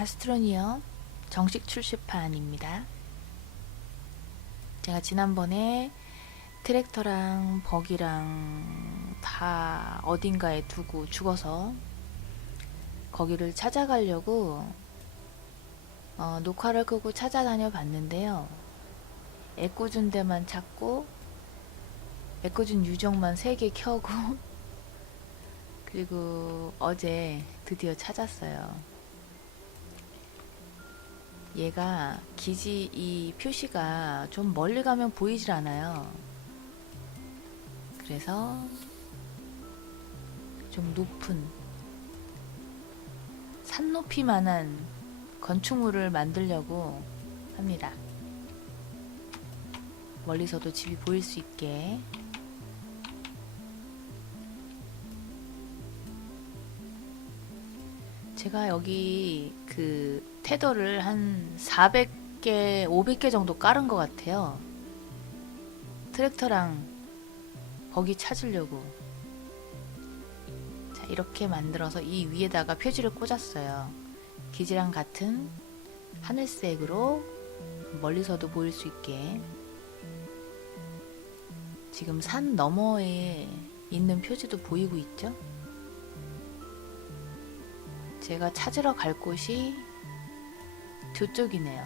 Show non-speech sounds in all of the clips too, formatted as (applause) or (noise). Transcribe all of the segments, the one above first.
아스트로니어 정식 출시판입니다. 제가 지난번에 트랙터랑 버기랑 다 어딘가에 두고 죽어서 거기를 찾아가려고 어, 녹화를 끄고 찾아다녀 봤는데요. 애꿎은 데만 찾고 애꿎은 유정만 3개 켜고 (laughs) 그리고 어제 드디어 찾았어요. 얘가 기지 이 표시가 좀 멀리 가면 보이질 않아요. 그래서 좀 높은 산 높이만한 건축물을 만들려고 합니다. 멀리서도 집이 보일 수 있게 제가 여기 그 테더를 한 400개, 500개 정도 깔은 것 같아요. 트랙터랑 버기 찾으려고. 자, 이렇게 만들어서 이 위에다가 표지를 꽂았어요. 기지랑 같은 하늘색으로 멀리서도 보일 수 있게. 지금 산 너머에 있는 표지도 보이고 있죠? 제가 찾으러 갈 곳이 저쪽이네요.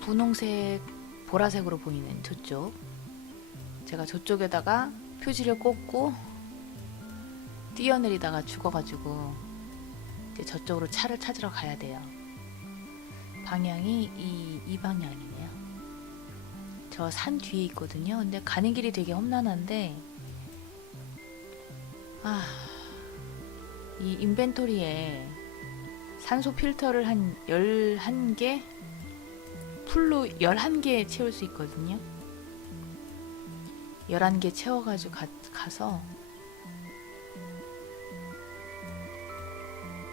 분홍색, 보라색으로 보이는 저쪽. 제가 저쪽에다가 표지를 꽂고 뛰어내리다가 죽어가지고 이제 저쪽으로 차를 찾으러 가야 돼요. 방향이 이, 이 방향이네요. 저 산 뒤에 있거든요. 근데 가는 길이 되게 험난한데, 아, 이 인벤토리에 산소 필터를 한 11개, 풀로 11개 채울 수 있거든요. 11개 채워가지고 가, 가서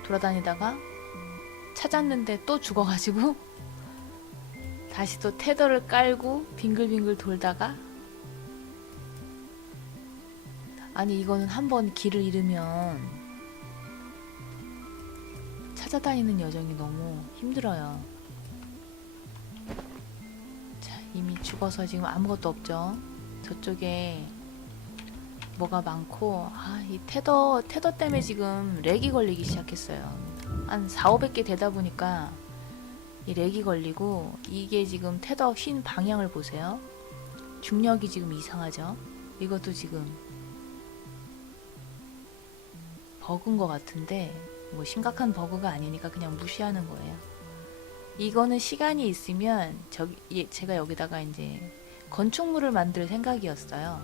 돌아다니다가 찾았는데 또 죽어가지고 (laughs) 다시 또 테더를 깔고 빙글빙글 돌다가 아니 이거는 한번 길을 잃으면 찾아다니는 여정이 너무 힘들어요. 자, 이미 죽어서 지금 아무것도 없죠. 저쪽에 뭐가 많고, 아, 이 테더, 테더 때문에 지금 렉이 걸리기 시작했어요. 한 4, 500개 되다 보니까 이 렉이 걸리고, 이게 지금 테더 흰 방향을 보세요. 중력이 지금 이상하죠? 이것도 지금 버그인 것 같은데, 뭐 심각한 버그가 아니니까 그냥 무시하는 거예요. 이거는 시간이 있으면 저기 예, 제가 여기다가 이제 건축물을 만들 생각이었어요.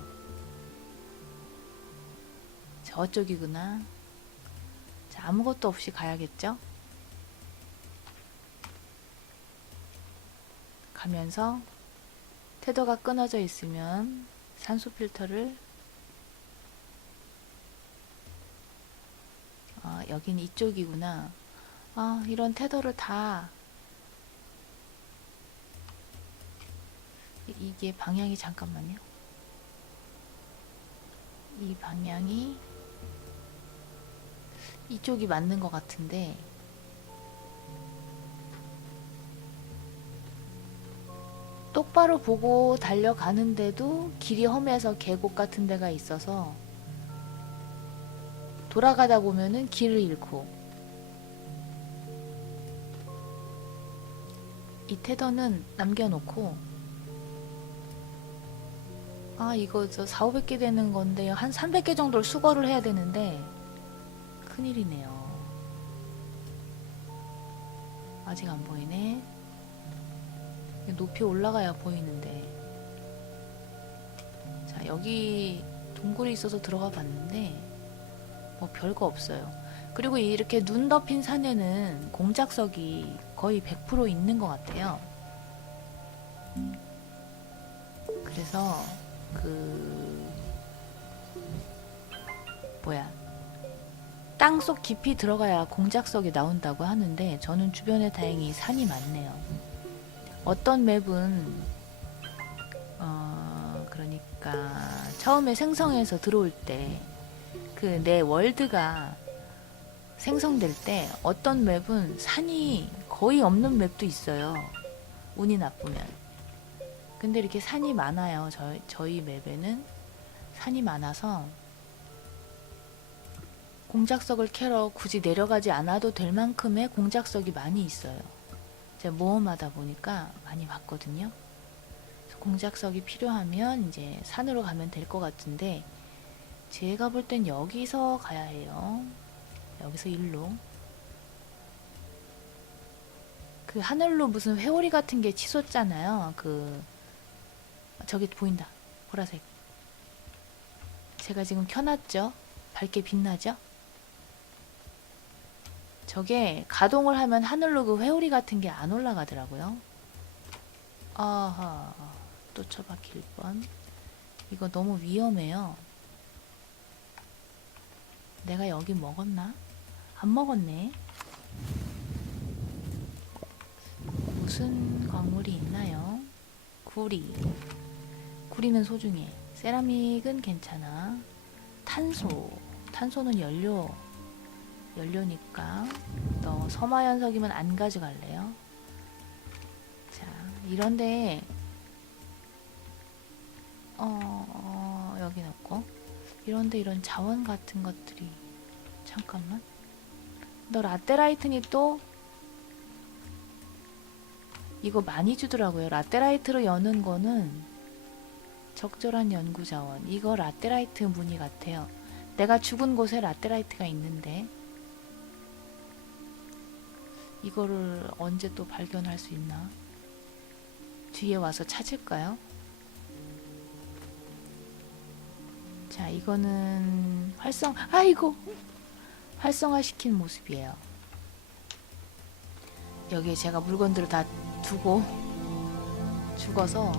저쪽이구나. 자, 아무것도 없이 가야겠죠? 가면서 테더가 끊어져 있으면 산소 필터를 아, 여긴 이쪽이구나. 아, 이런 테더를 다 이- 이게 방향이 잠깐만요. 이 방향이 이쪽이 맞는 것 같은데 똑바로 보고 달려가는데도 길이 험해서 계곡 같은 데가 있어서 돌아가다 보면은 길을 잃고 이 테더는 남겨놓고 아 이거 저 4, 500개 되는 건데 한 300개 정도를 수거를 해야 되는데 큰일이네요. 아직 안 보이네. 높이 올라가야 보이는데. 자 여기 동굴이 있어서 들어가 봤는데 뭐 별거 없어요. 그리고 이렇게 눈 덮인 산에는 공작석이 거의 100% 있는 것 같아요. 그래서 그 뭐야 땅속 깊이 들어가야 공작석이 나온다고 하는데 저는 주변에 다행히 산이 많네요. 어떤 맵은 어 그러니까 처음에 생성해서 들어올 때 그 내 월드가 생성될 때 어떤 맵은 산이 거의 없는 맵도 있어요. 운이 나쁘면. 근데 이렇게 산이 많아요. 저희, 저희 맵에는 산이 많아서 공작석을 캐러 굳이 내려가지 않아도 될 만큼의 공작석이 많이 있어요. 제가 모험하다 보니까 많이 봤거든요. 공작석이 필요하면 이제 산으로 가면 될 것 같은데 제가 볼 땐 여기서 가야 해요. 여기서 일로. 그 하늘로 무슨 회오리 같은 게 치솟잖아요. 그 저기 보인다. 보라색. 제가 지금 켜놨죠? 밝게 빛나죠? 저게 가동을 하면 하늘로 그 회오리 같은 게 안 올라가더라고요. 아하, 또 처박힐 뻔. 이거 너무 위험해요. 내가 여기 먹었나? 안 먹었네. 무슨 광물이 있나요? 구리. 구리는 소중해. 세라믹은 괜찮아. 탄소. 탄소는 연료. 연료니까. 너 섬화연석이면 안 가져갈래요? 자, 이런데, 어, 어, 여기 넣고. 이런데 이런 자원 같은 것들이. 잠깐만. 너 라떼라이트니 또 이거 많이 주더라고요. 라떼라이트로 여는 거는 적절한 연구 자원. 이거 라떼라이트 무늬 같아요. 내가 죽은 곳에 라떼라이트가 있는데 이거를 언제 또 발견할 수 있나? 뒤에 와서 찾을까요? 자, 이거는 활성, 아이고! 활성화시킨 모습이에요. 여기에 제가 물건들을 다 두고 죽어서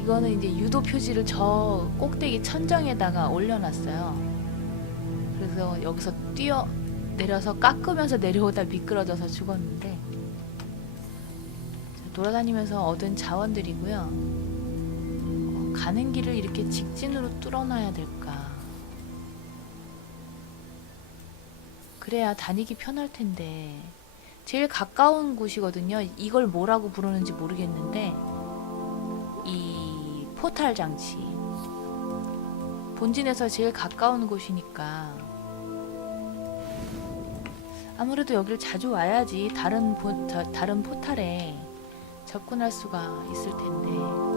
이거는 이제 유도 표지를 저 꼭대기 천정에다가 올려놨어요. 그래서 여기서 뛰어 내려서 깎으면서 내려오다 미끄러져서 죽었는데 자, 돌아다니면서 얻은 자원들이고요. 어, 가는 길을 이렇게 직진으로 뚫어놔야 될까? 그래야 다니기 편할 텐데 제일 가까운 곳이거든요. 이걸 뭐라고 부르는지 모르겠는데 이 포탈 장치 본진에서 제일 가까운 곳이니까 아무래도 여기를 자주 와야지 다른 보, 저, 다른 포탈에 접근할 수가 있을 텐데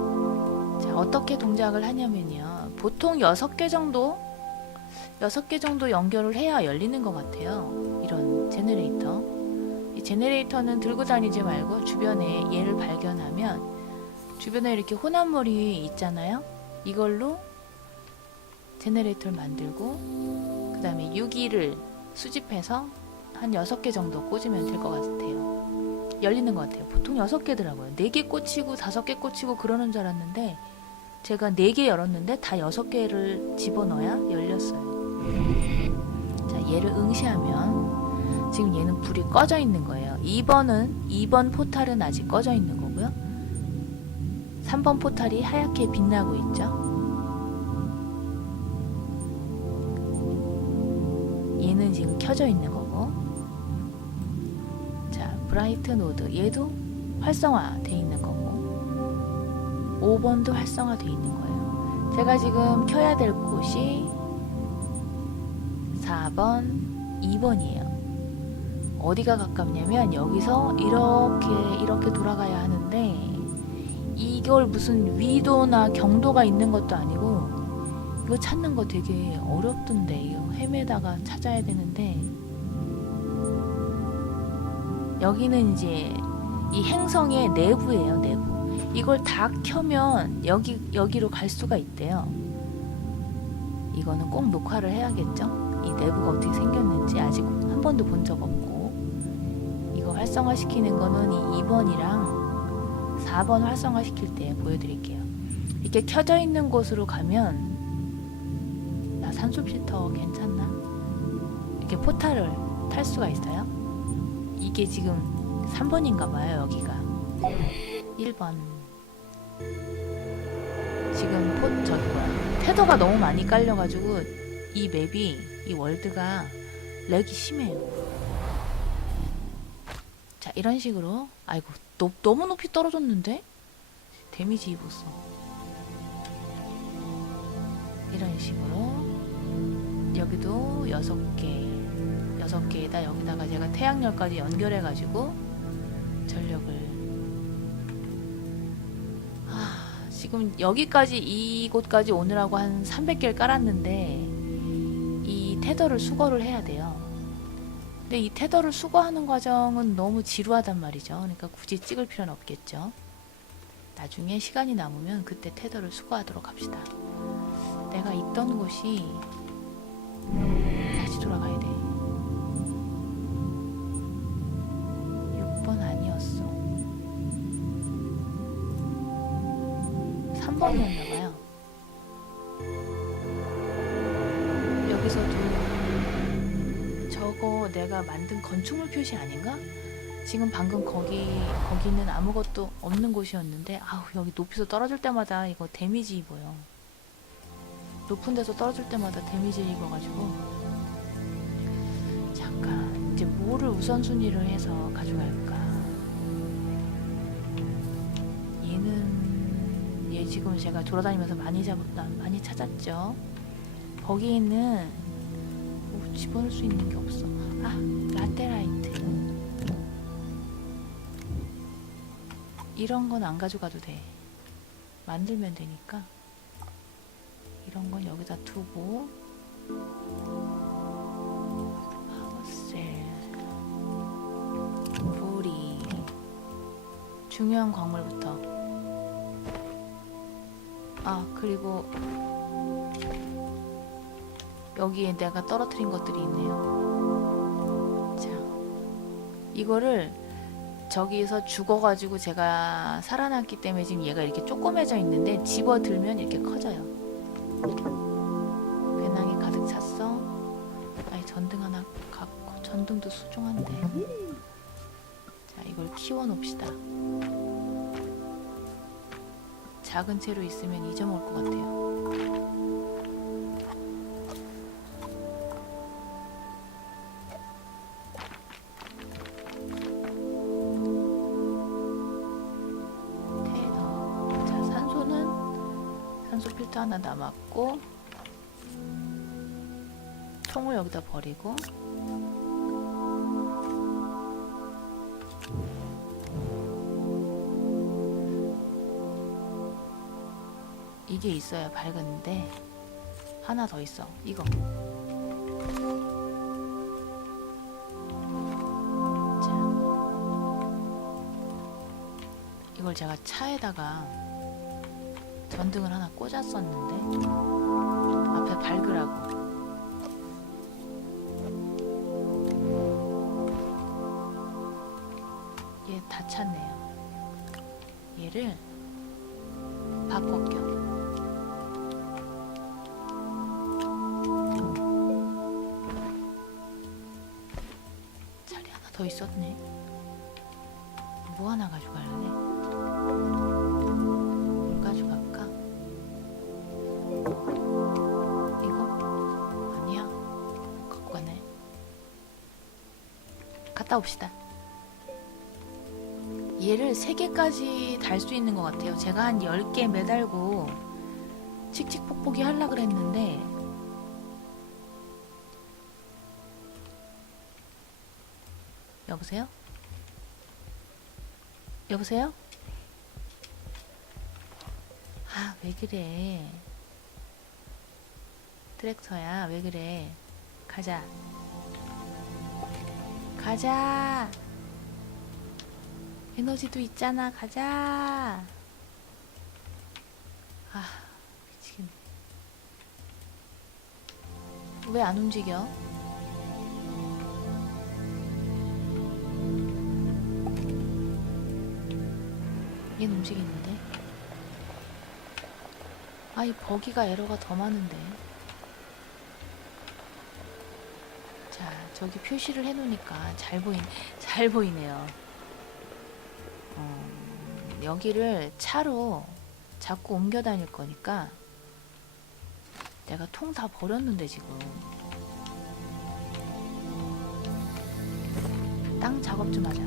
자 어떻게 동작을 하냐면요 보통 6개 정도 6개 정도 연결을 해야 열리는 것 같아요 이런 제네레이터 이 제네레이터는 들고 다니지 말고 주변에 얘를 발견하면 주변에 이렇게 혼합물이 있잖아요. 이걸로 제네레이터를 만들고 그 다음에 유기를 수집해서 한 6개 정도 꽂으면 될 것 같아요. 열리는 것 같아요. 보통 6개더라고요. 4개 꽂히고 5개 꽂히고 그러는 줄 알았는데 제가 4개 열었는데 다 6개를 집어넣어야 열렸어요. 자, 얘를 응시하면 지금 얘는 불이 꺼져 있는 거예요. 2번은 2번 포탈은 아직 꺼져 있는 거고요. 3번 포탈이 하얗게 빛나고 있죠. 얘는 지금 켜져 있는 거고. 자, 브라이트 노드 얘도 활성화돼 있는 거고. 5번도 활성화돼 있는 거예요. 제가 지금 켜야 될 곳이 4번, 2번이에요. 어디가 가깝냐면 여기서 이렇게 이렇게 돌아가야 하는데 이걸 무슨 위도나 경도가 있는 것도 아니고 이거 찾는 거 되게 어렵던데 이거 헤매다가 찾아야 되는데 여기는 이제 이 행성의 내부예요 내부 이걸 다 켜면 여기 여기로 갈 수가 있대요 이거는 꼭 녹화를 해야겠죠 이 내부가 어떻게 생겼는지 아직 한 번도 본 적 없고 이거 활성화시키는 거는 이 2번이랑 4번 활성화시킬 때 보여드릴게요. 이렇게 켜져 있는 곳으로 가면 나 산소 필터 괜찮나? 이렇게 포탈을 탈 수가 있어요. 이게 지금 3번인가 봐요, 여기가. 1번. 지금 포, 저기 뭐야. 테더가 너무 많이 깔려가지고 이 맵이, 이 월드가 렉이 심해요. 자, 이런 식으로 아이고, 높, 너무 높이 떨어졌는데? 데미지 입었어. 이런 식으로 여기도 여섯 개 여섯 개에다 여기다가 제가 태양열까지 연결해 가지고 전력을 지금 여기까지 이곳까지 오느라고 한 300개를 깔았는데 이 테더를 수거를 해야 돼요. 근데 이 테더를 수거하는 과정은 너무 지루하단 말이죠. 그러니까 굳이 찍을 필요는 없겠죠. 나중에 시간이 남으면 그때 테더를 수거하도록 합시다. 내가 있던 곳이 번이었나 봐요. 여기서도 저거 내가 만든 건축물 표시 아닌가? 지금 방금 거기 거기는 아무것도 없는 곳이었는데 아우 여기 높이서 떨어질 때마다 이거 데미지 입어요. 높은 데서 떨어질 때마다 데미지 입어가지고 잠깐 이제 뭐를 우선순위를 해서 가져갈까? 지금 제가 돌아다니면서 많이 잡았다 많이 찾았죠. 거기 있는 뭐 집어넣을 수 있는 게 없어. 아 라테라이트. 이런 건 안 가져가도 돼. 만들면 되니까. 이런 건 여기다 두고 파워셀 보리 중요한 광물부터 아 그리고 여기에 내가 떨어뜨린 것들이 있네요 자 이거를 저기에서 죽어가지고 제가 살아났기 때문에 지금 얘가 이렇게 조그매져 있는데 집어들면 이렇게 커져요 배낭이 가득 찼어. 아이 전등 하나 갖고 전등도 소중한데. 자 이걸 키워 놓읍시다. 작은 채로 있으면 잊어먹을 것 같아요. 테너. 자 산소는 산소 필터 하나 남았고 통을 여기다 버리고 이게 있어야 밝은데. 하나 더 있어 이거. 자. 이걸 제가 차에다가 전등을 하나 꽂았었는데 앞에 밝으라고. 얘 다 찼네요. 얘를 있었네 뭐 하나 가져갈래? 뭘 가져갈까? 이거? 아니야. 갖고 가네. 갔다 옵시다. 얘를 3개까지 달 수 있는 것 같아요. 제가 한 10개 매달고 칙칙폭폭이 하려 그랬는데 여보세요? 여보세요? 아, 왜 그래? 트랙터야, 왜 그래? 가자. 가자. 에너지도 있잖아. 가자. 아, 미치겠네. 왜 안 움직여? 얘는 움직이는데? 아, 이 버기가 에러가 더 많은데. 자, 저기 표시를 해놓으니까 잘 보인, 잘 보이네요. 어, 여기를 차로 자꾸 옮겨 다닐 거니까 내가 통 다 버렸는데 지금 땅 작업 좀 하자.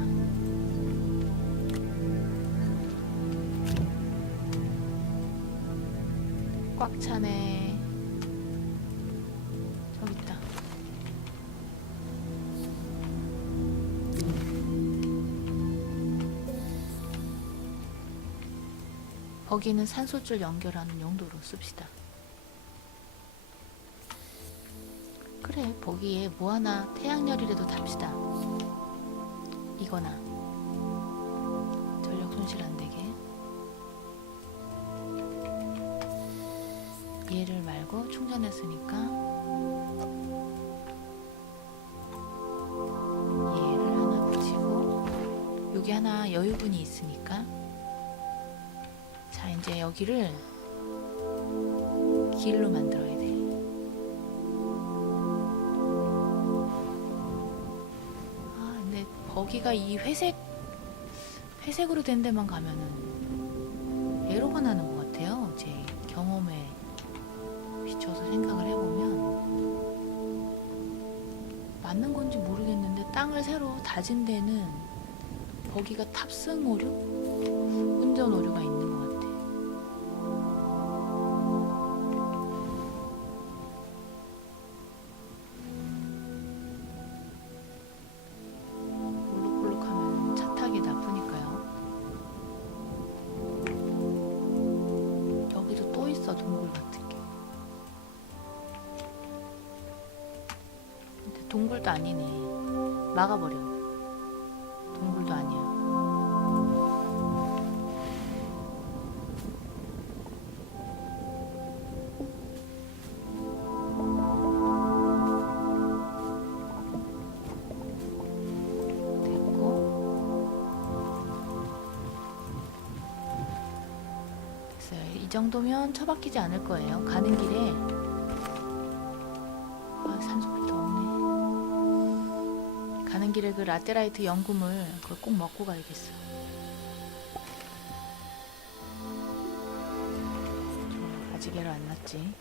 꽉 차네. 저기 있다. 거기는 산소줄 연결하는 용도로 씁시다. 그래, 거기에 뭐 하나 태양열이라도 답시다. 이거나 얘를 말고 충전했으니까 얘를 하나 붙이고 여기 하나 여유분이 있으니까 자 이제 여기를 길로 만들어야 돼. 아 근데 거기가 이 회색 회색으로 된 데만 가면은 에러가 나는 것같 새로 다진 데는 거기가 탑승 오류, 운전 오류가 있는 것 같아. 정도면 처박히지 않을 거예요. 가는 길에 아, 산소 필터 없네. 가는 길에 그 라떼라이트 연금을 그걸 꼭 먹고 가야겠어. 저 아직 애를 안 낳지.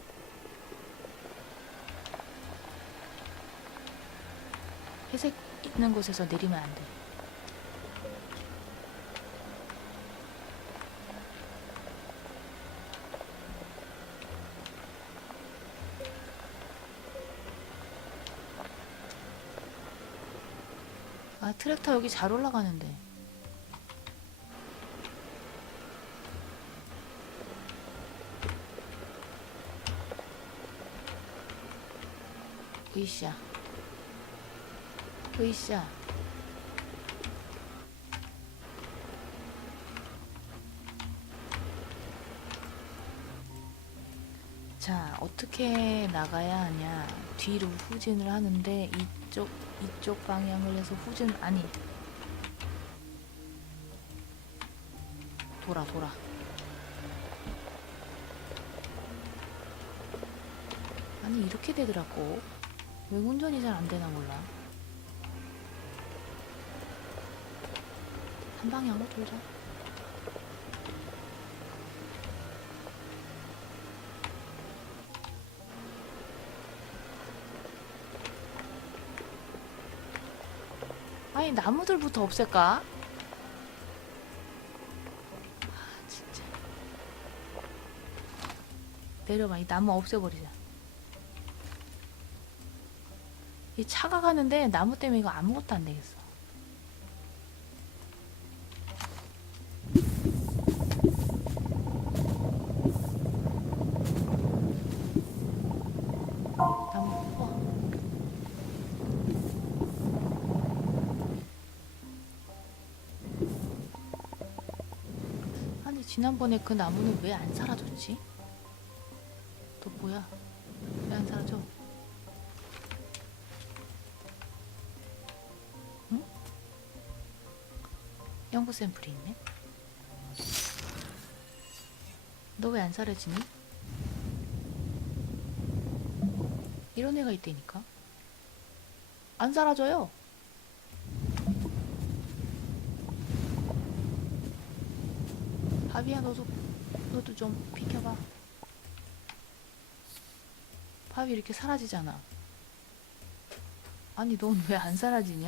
회색 있는 곳에서 내리면 안 돼. 아 트랙터 여기 잘 올라가는데. 으쌰 으쌰 자 어떻게 나가야 하냐? 뒤로 후진을 하는데 이쪽 이쪽 방향을 해서 후진 아니. 돌아 돌아. 아니 이렇게 되더라고. 왜 운전이 잘 안 되나 몰라. 한 방향으로 돌자 아니 나무들부터 없앨까? 아 진짜. 내려봐 이 나무 없애버리자. 이 차가 가는데 나무 때문에 이거 아무것도 안 되겠어 지난번에 그 나무는 왜 안 사라졌지? 또 뭐야? 왜 안 사라져? 응? 연구 샘플이 있네. 너 왜 안 사라지니? 이런 애가 있다니까. 안 사라져요. 바비야 너도 너도 좀 비켜봐. 바비 이렇게 사라지잖아. 아니 넌 왜 안 사라지냐?